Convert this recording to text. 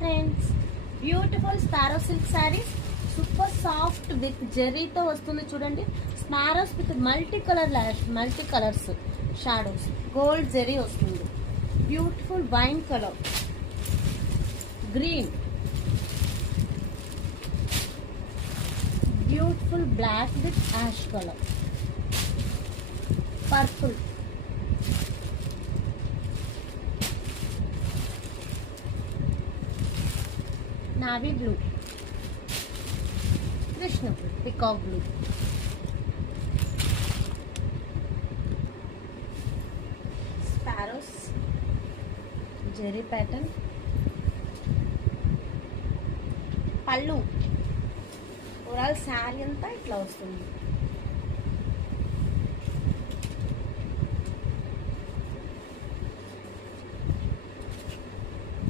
Friends, beautiful sparrow silk saris super soft with జెర్రీతో వస్తుంది చూడండి. Sparrows with multi colours shadows, gold zari వస్తుంది. Beautiful wine colour, green, beautiful black with ash colour, purple, navy blue, Krishna blue, peacock blue, sparrows zari pattern, పళ్ళు overall sari అంతా ఇట్లా వస్తుంది.